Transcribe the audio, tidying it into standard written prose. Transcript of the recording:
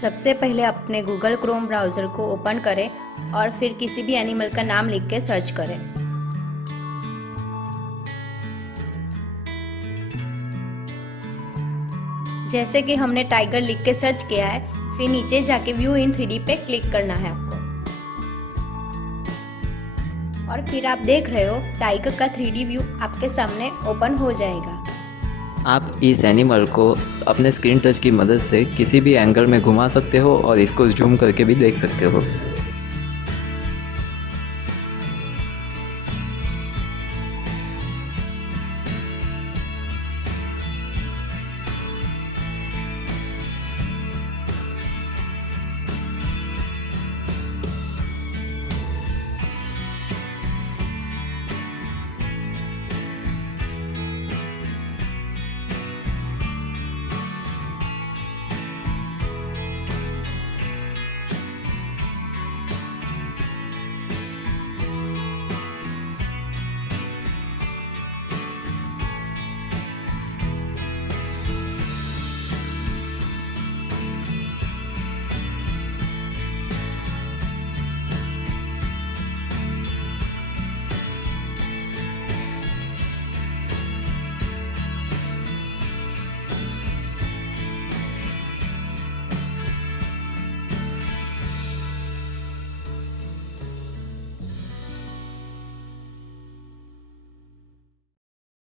सबसे पहले अपने गूगल क्रोम ब्राउज़र को ओपन करें और फिर किसी भी एनिमल का नाम लिख के सर्च करें। जैसे कि हमने टाइगर लिख के सर्च किया है, फिर नीचे जाके व्यू इन 3D पे क्लिक करना है आपको। और फिर आप देख रहे हो टाइगर का 3D व्यू आपके सामने ओपन हो जाएगा। आप इस एनिमल को अपने स्क्रीन टच की मदद से किसी भी एंगल में घुमा सकते हो और इसको जूम करके भी देख सकते हो।